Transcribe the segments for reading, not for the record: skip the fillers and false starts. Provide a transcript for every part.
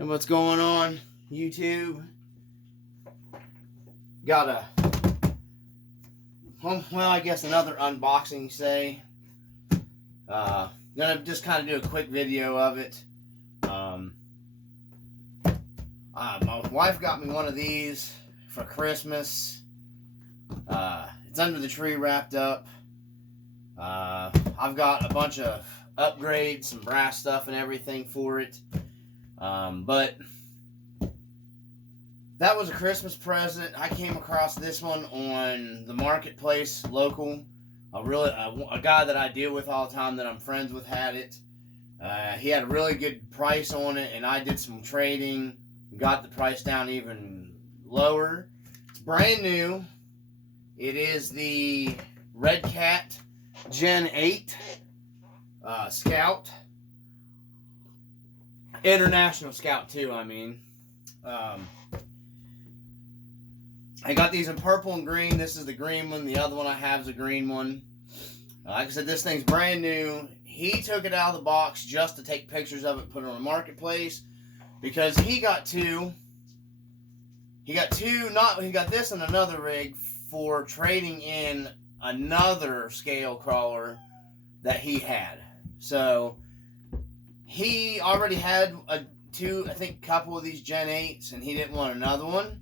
And what's going on, YouTube? Got a, well, I guess another unboxing, say. Gonna just kind of do a quick video of it. My wife got me one of these for Christmas. It's under the tree wrapped up. I've got a bunch of upgrades, some brass stuff and everything for it. But that was a Christmas present. I came across this one on the marketplace, local. A guy that I deal with all the time that I'm friends with had it. He had a really good price on it, and I did some trading, got the price down even lower. It's brand new. It is the Redcat Gen8 Scout. International Scout too, I mean. I got these in purple and green. This is the green one. The other one I have is a green one. Like I said, this thing's brand new. He took it out of the box just to take pictures of it, put it on the marketplace, because he got two. He got this and another rig for trading in another scale crawler that he had. So he already had a couple of these Gen 8s, and he didn't want another one.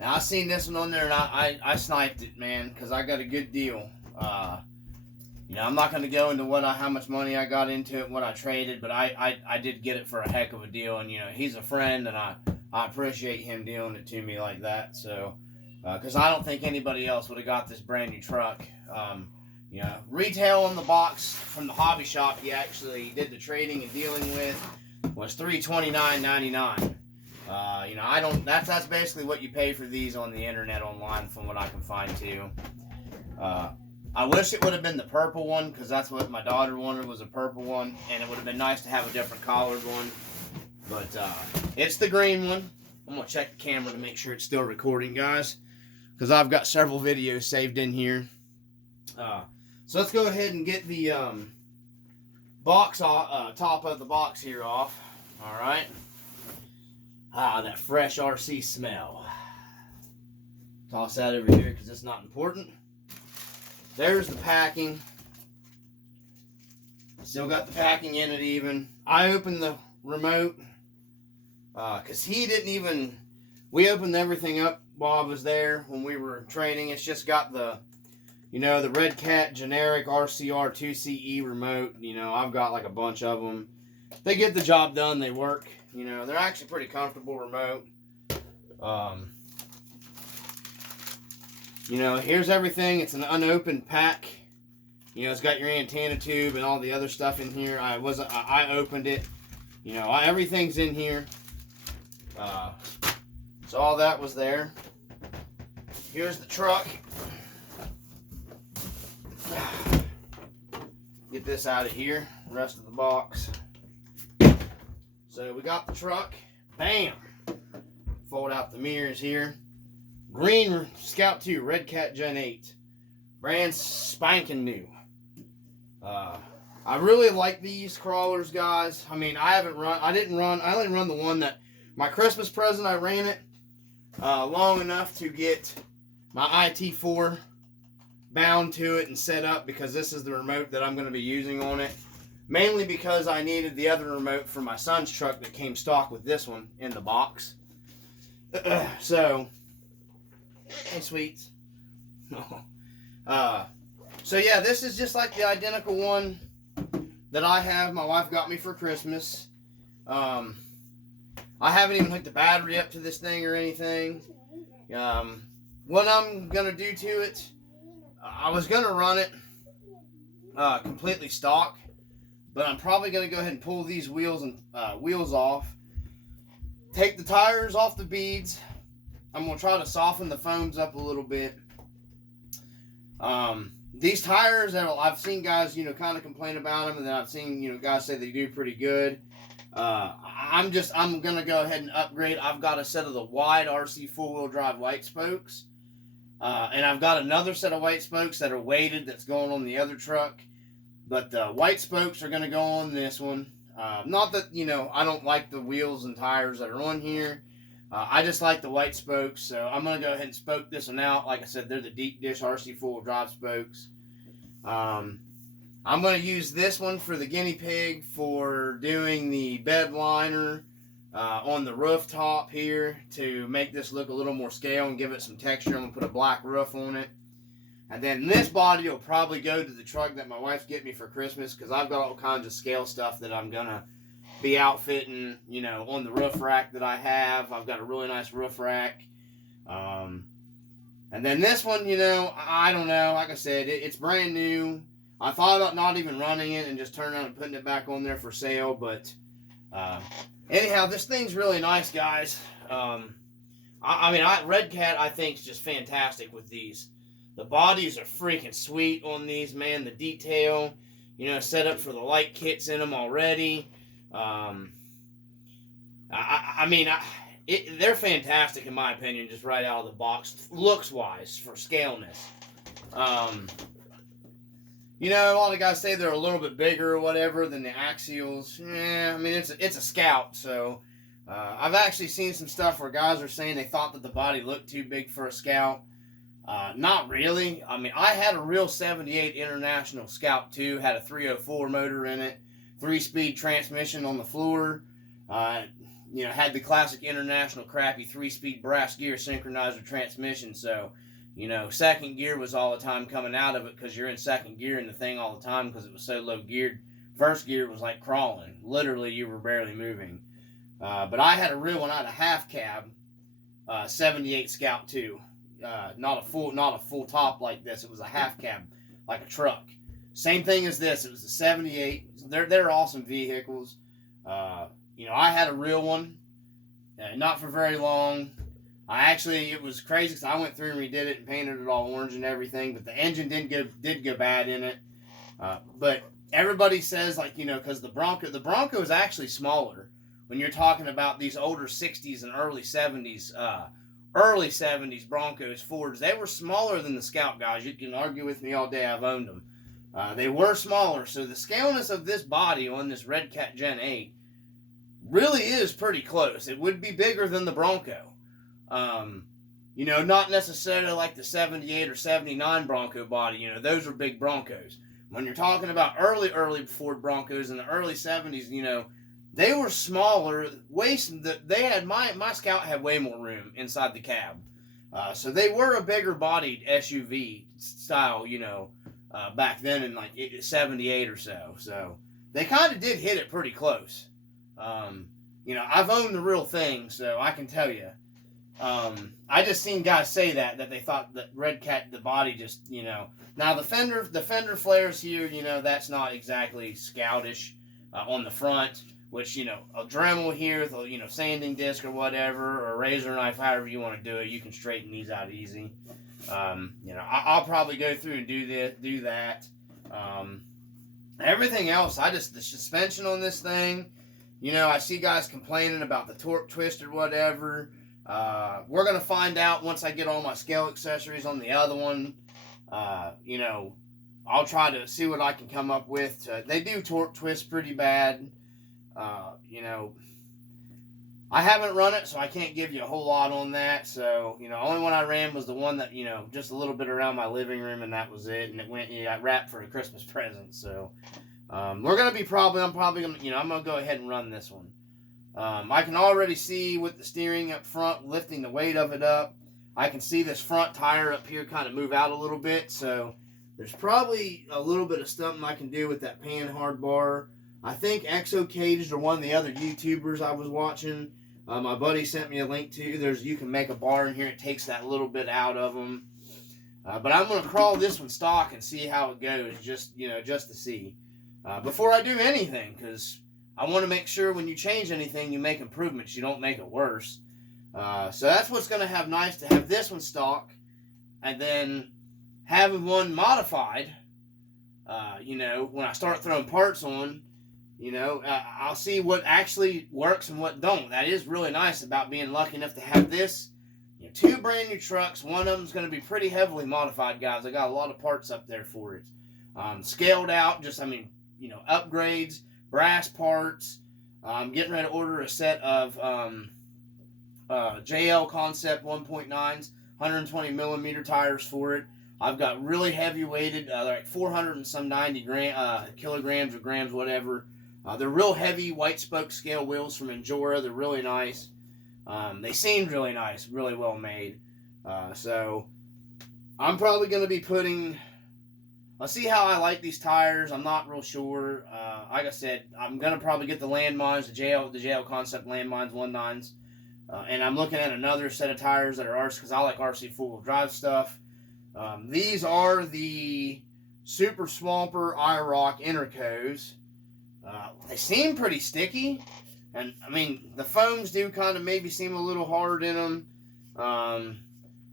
And I seen this one on there, and I sniped it, man, because I got a good deal. I'm not going to go into how much money I got into it and what I traded, but I did get it for a heck of a deal. And, he's a friend, and I appreciate him dealing it to me like that. So, because I don't think anybody else would have got this brand new truck. Retail on the box from the hobby shop he actually did the trading and dealing with was $329.99. That's basically what you pay for these on the internet online from what I can find too. I wish it would have been the purple one, because that's what my daughter wanted, was a purple one, and it would have been nice to have a different collared one. But it's the green one. I'm going to check the camera to make sure it's still recording, guys, because I've got several videos saved in here. So let's go ahead and get the box top of the box here off. All right. That fresh RC smell. Toss that over here because it's not important. There's the packing. Still got the packing in it even. I opened the remote because he didn't even... We opened everything up while I was there when we were trading. It's just got the, the Redcat generic RCR 2CE remote. I've got like a bunch of them. They get the job done. They work. They're actually pretty comfortable remote. Here's everything. It's an unopened pack. It's got your antenna tube and all the other stuff in here. I opened it. Everything's in here. So all that was there. Here's the truck. Get this out of here. Rest of the box. So we got the truck. Bam! Fold out the mirrors here. Green Scout 2 Redcat Gen8. Brand spanking new. I really like these crawlers, guys. I mean, I only run the one that, my Christmas present, I ran it long enough to get my IT4 bound to it and set up, because this is the remote that I'm going to be using on it. Mainly because I needed the other remote for my son's truck that came stock with this one in the box. So, hey, sweets. So yeah, this is just like the identical one that I have. My wife got me for Christmas. I haven't even hooked the battery up to this thing or anything. What I'm gonna do to it, I was gonna run it completely stock, but I'm probably gonna go ahead and pull these wheels off. Take the tires off the beads. I'm going to try to soften the foams up a little bit. These tires, I've seen guys, kind of complain about them, and then I've seen, guys say they do pretty good. I'm going to go ahead and upgrade. I've got a set of the wide RC four-wheel drive white spokes. And I've got another set of white spokes that are weighted that's going on the other truck. But the white spokes are going to go on this one. Not that, you know, I don't like the wheels and tires that are on here. I just like the white spokes, so I'm going to go ahead and spoke this one out. Like I said, they're the deep dish RC four-wheel drive spokes. I'm going to use this one for the guinea pig for doing the bed liner on the rooftop here to make this look a little more scale and give it some texture. I'm going to put a black roof on it. And then this body will probably go to the truck that my wife's getting me for Christmas, because I've got all kinds of scale stuff that I'm going to be outfitting, you know, on the roof rack that I have. I've got a really nice roof rack. And then this one, you know, I don't know. Like I said, it's brand new. I thought about not even running it and just turning around and putting it back on there for sale. But anyhow, this thing's really nice, guys. I mean, Redcat, I think, is just fantastic with these. The bodies are freaking sweet on these, man. The detail, you know, set up for the light kits in them already. I mean, they're fantastic in my opinion, just right out of the box, looks-wise, for scaleness. You know, a lot of guys say they're a little bit bigger or whatever than the Axials. Yeah, I mean, it's a Scout, so I've actually seen some stuff where guys are saying they thought that the body looked too big for a Scout. Not really. I mean, I had a real 78 International Scout 2, had a 304 motor in it, 3-speed transmission on the floor, you know, had the classic International crappy 3-speed brass gear synchronizer transmission, so, you know, second gear was all the time coming out of it because you're in second gear in the thing all the time because it was so low geared. First gear was like crawling. Literally, you were barely moving. But I had a real one. I had a half cab 78 Scout 2. Not a full top like this. It was a half cab, like a truck. Same thing as this. It was a 78. They're awesome vehicles. You know, I had a real one, not for very long. It was crazy because I went through and redid it and painted it all orange and everything, but the engine did go bad in it. But everybody says, like, you know, because the Bronco is actually smaller when you're talking about these older 60s and early 70s Broncos, Fords. They were smaller than the Scout, guys. You can argue with me all day. I've owned them. They were smaller, so the scaleness of this body on this Redcat Gen8 really is pretty close. It would be bigger than the Bronco. You know, not necessarily like the 78 or 79 Bronco body. You know, those were big Broncos. When you're talking about early Ford Broncos in the early 70s, you know, they were smaller. My Scout had way more room inside the cab. So they were a bigger bodied SUV style, you know, back then in like 78 or so. So they kind of did hit it pretty close. You know, I've owned the real thing, so I can tell you. I just seen guys say that they thought that Redcat, the body just, you know. Now the Fender Flares here, you know, that's not exactly Scoutish on the front, which, you know, a Dremel here with a, you know, sanding disc or whatever, or a razor knife, however you want to do it, you can straighten these out easy. You know, I'll probably go through and do that. Everything else, the suspension on this thing, you know, I see guys complaining about the torque twist or whatever. We're going to find out once I get all my scale accessories on the other one. You know, I'll try to see what I can come up with. They do torque twist pretty bad. You know, I haven't run it, so I can't give you a whole lot on that. So, you know, only one I ran was the one that, you know, just a little bit around my living room, and that was it. And it got wrapped for a Christmas present. So, I'm probably going to, you know, I'm going to go ahead and run this one. I can already see with the steering up front, lifting the weight of it up. I can see this front tire up here kind of move out a little bit. So, there's probably a little bit of something I can do with that pan hard bar. I think Exo Caged or one of the other YouTubers I was watching, my buddy sent me a link to. You can make a bar in here. It takes that little bit out of them. But I'm going to crawl this one stock and see how it goes, just to see. Before I do anything, because I want to make sure when you change anything, you make improvements. You don't make it worse. So that's what's going to have nice to have this one stock, and then having one modified. You know, when I start throwing parts on, you know, I'll see what actually works and what don't. That is really nice about being lucky enough to have this. You know, 2 brand new trucks. One of them's going to be pretty heavily modified, guys. I got a lot of parts up there for it. Scaled out, you know, upgrades. brass parts. I'm getting ready to order a set of JL Concept 1.9s, 120 millimeter tires for it. I've got really heavy weighted, like 400 and some 90 kilograms or grams, whatever. They're real heavy white spoke scale wheels from Enjora. They're really nice. They seemed really nice, really well made. So I'm probably going to be putting... I'll see how I like these tires. I'm not real sure. Like I said, I'm going to probably get the landmines, the JL Concept landmines 1.9s. And I'm looking at another set of tires that are RC, because I like RC four-wheel drive stuff. These are the Super Swamper IROC Intercos. They seem pretty sticky. And, I mean, the foams do kind of maybe seem a little hard in them.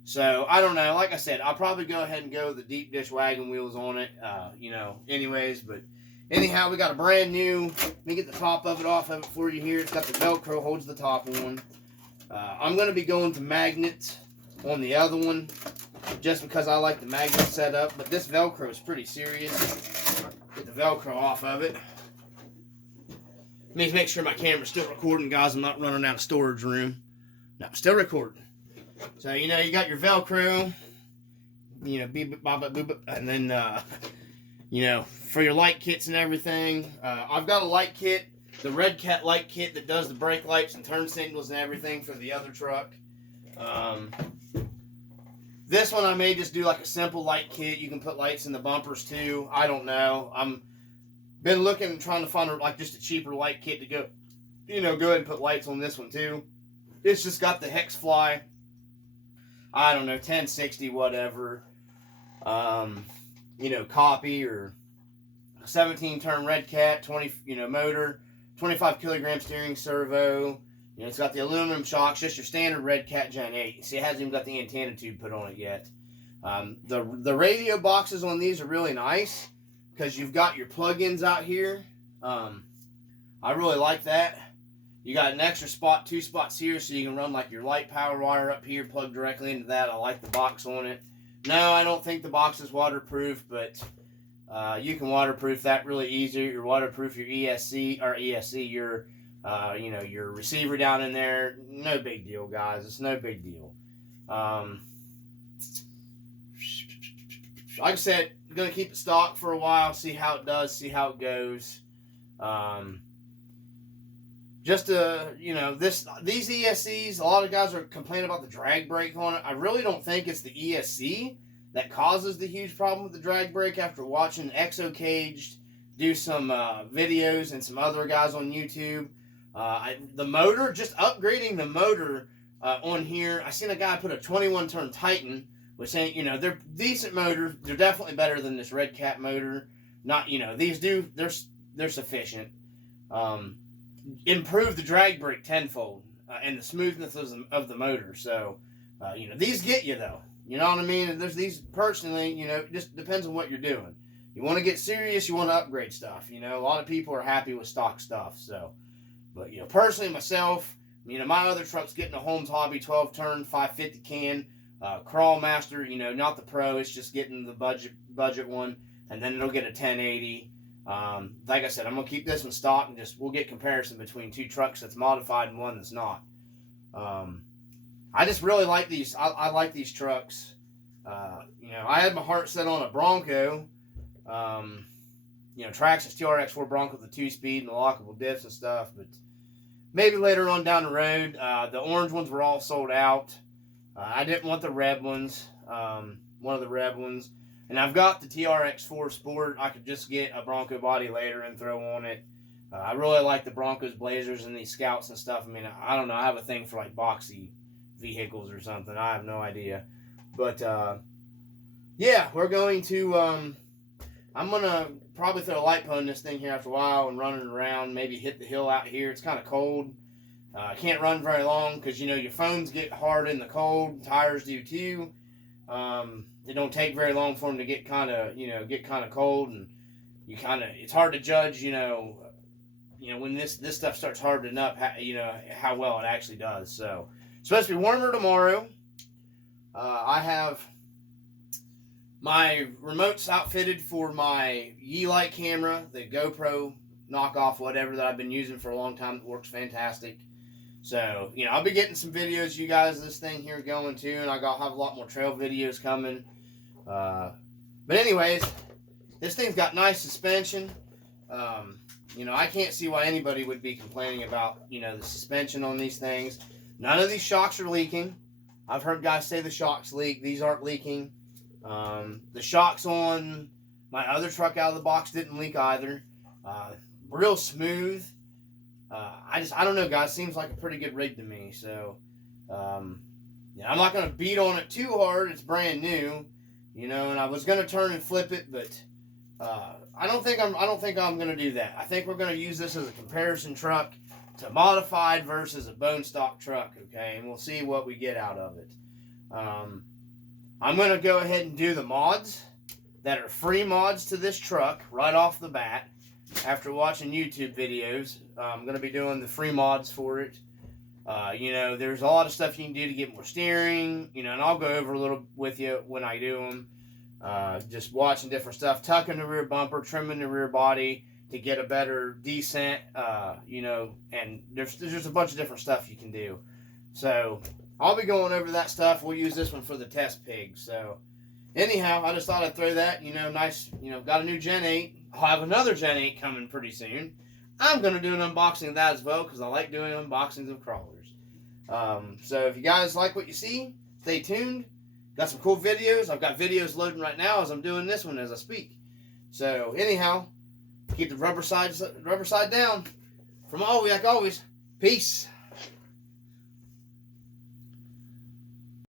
So, I don't know. Like I said, I'll probably go ahead and go with the deep dish wagon wheels on it, anyways. But, anyhow, we got a brand new. Let me get the top of it off of it for you here. It's got the Velcro, holds the top on. I'm going to be going to magnets on the other one, just because I like the magnet setup. But this Velcro is pretty serious. Get the Velcro off of it. Let me make sure my camera's still recording, guys. I'm not running out of storage room. No, still recording. So, you got your Velcro, beep, bop, boop, boop, and then, for your light kits and everything. I've got a light kit, the Redcat light kit that does the brake lights and turn signals and everything for the other truck. This one I may just do like a simple light kit. You can put lights in the bumpers too. I don't know. I'm been looking and trying to find just a cheaper light kit to go, go ahead and put lights on this one too. It's just got the hex fly. I don't know, 1060, whatever. Copy or 17-turn Redcat, 20, motor, 25 kilogram steering servo. It's got the aluminum shocks, just your standard Redcat Gen8. See, it hasn't even got the antenna tube put on it yet. The radio boxes on these are really nice because you've got your plug-ins out here. I really like that. You got an extra spot, 2 spots here, so you can run like your light power wire up here, plug directly into that. I like the box on it. No, I don't think the box is waterproof, but you can waterproof that really easy. You waterproof your your receiver down in there. No big deal, guys. It's no big deal. Like I said, I'm going to keep it stock for a while, see how it does, see how it goes. These ESCs, a lot of guys are complaining about the drag brake on it. I really don't think it's the ESC that causes the huge problem with the drag brake after watching Exo Caged do some videos and some other guys on YouTube. The motor, just upgrading the motor on here. I seen a guy put a 21-turn Titan, which ain't, they're decent motors. They're definitely better than this Redcat motor. Not, these they're sufficient. Improve the drag brake tenfold and the smoothness of the motor. So, these get you though. You know what I mean? There's these personally, it just depends on what you're doing. You want to get serious, you want to upgrade stuff. A lot of people are happy with stock stuff. So, but personally myself, my other truck's getting a Holmes Hobby 12-turn 550 can Crawl Master. Not the Pro. It's just getting the budget one, and then it'll get a 1080. Like I said, I'm gonna keep this one stock and we'll get comparison between 2 trucks that's modified and one that's not. I just really like these. I like these trucks. I had my heart set on a Bronco. Traxxas TRX4 Bronco with the 2-speed and the lockable diffs and stuff. But maybe later on down the road. The orange ones were all sold out. I didn't want the red ones. One of the red ones. And I've got the TRX4 Sport. I could just get a Bronco body later and throw on it. I really like the Broncos Blazers and these Scouts and stuff. I don't know. I have a thing for like boxy vehicles or something. I have no idea. But, yeah, we're going to, I'm going to probably throw a light pole in this thing here after a while and run it around. Maybe hit the hill out here. It's kind of cold. I can't run very long because, your phones get hard in the cold. Tires do too. It don't take very long for them to get kind of cold, and it's hard to judge, when this stuff starts hardening up, how well it actually does. So it's supposed to be warmer tomorrow. I have my remotes outfitted for my Yeelight camera, the GoPro knockoff whatever that I've been using for a long time that works fantastic. So, you know, I'll be getting some videos, you guys, this thing here going too, and I'll have a lot more trail videos coming. But anyways, this thing's got nice suspension. You know, I can't see why anybody would be complaining about, you know, the suspension on these things. None of these shocks are leaking. I've heard guys say the shocks leak. These aren't leaking. The shocks on my other truck out of the box didn't leak either. Real smooth. I don't know, guys. Seems like a pretty good rig to me. So, yeah, I'm not going to beat on it too hard. It's brand new, you know. And I was going to turn and flip it, but I don't think I'm going to do that. I think we're going to use this as a comparison truck to modified versus a bone stock truck. Okay, and we'll see what we get out of it. I'm going to go ahead and do the mods that are free mods to this truck right off the bat. After watching YouTube videos, I'm going to be doing the free mods for it. You know, there's a lot of stuff you can do to get more steering, you know, and I'll go over a little with you when I do them. Just watching different stuff, tucking the rear bumper, trimming the rear body to get a better descent, you know, and there's a bunch of different stuff you can do. So, I'll be going over that stuff. We'll use this one for the test pig. So, anyhow, I just thought I'd throw that, you know, nice, you know, got a new Gen 8. I'll have another Gen 8 coming pretty soon. I'm going to do an unboxing of that as well because I like doing unboxings of crawlers. So if you guys like what you see, stay tuned. Got some cool videos. I've got videos loading right now as I'm doing this one as I speak. So anyhow, keep the rubber side down. From all, like always, peace.